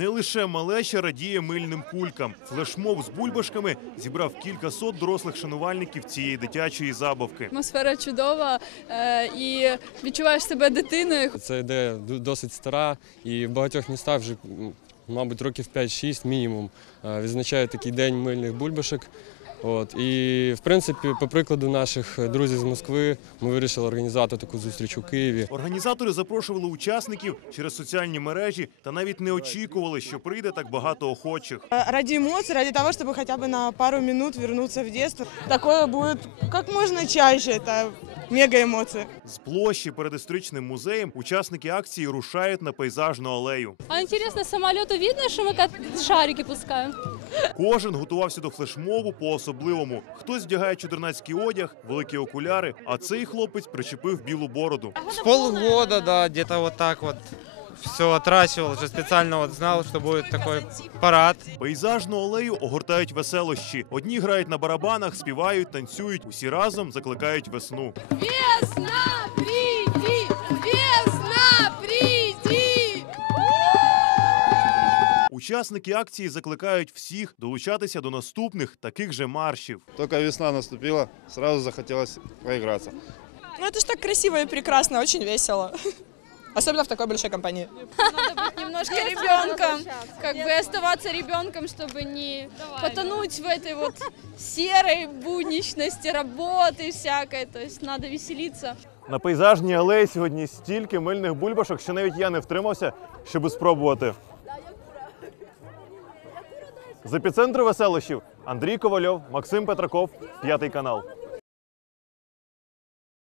Не лише малеча радіє мильним кулькам. Флешмоб з бульбашками зібрав кількасот дорослих шанувальників цієї дитячої забавки. Атмосфера чудова е, і відчуваєш себе дитиною. Це ідея досить стара, і в багатьох містах вже, мабуть, років 5-6 мінімум е, відзначають такий день мильних бульбашок. От. І, в принципі, по прикладу наших друзів з Москви, ми вирішили організувати таку зустріч у Києві. Організатори запрошували учасників через соціальні мережі та навіть не очікували, що прийде так багато охочих. Э, Ради эмоций, ради того, чтобы хотя бы на пару минут вернуться в детство. Такое будет как можно чаще, это мега эмоции. З площі перед історичним музеєм учасники акції рушають на пейзажну алею. А интересно, самолету видно, что мы как шарики пускаем? Кожен готувався до флешмобу по-особливому. Хтось вдягає чудернацький одяг, великі окуляри, а цей хлопець причепив білу бороду. С полгода, да, где-то вот так вот все отращивал, уже специально вот знал, что будет такой парад. Пейзажну алею огортають веселощі. Одні грають на барабанах, співають, танцюють. Усі разом закликають весну. Весна, Учасники акції закликають всіх долучатися до наступних таких же маршів. Только весна наступила, сразу захотелось поиграться. Ну это ж так красиво и прекрасно, очень весело. Особенно в такой большой компании. Немножко ребенком, как бы оставаться ребенком, чтобы не потонуть в этой вот серой будничности работы всякой. То есть надо веселиться. На пейзажній алеї сьогодні стільки мильних бульбашок, що навіть я не втримався, щоб спробувати. З епіцентру веселощів Андрій Ковальов, Максим Петраков, п'ятий канал.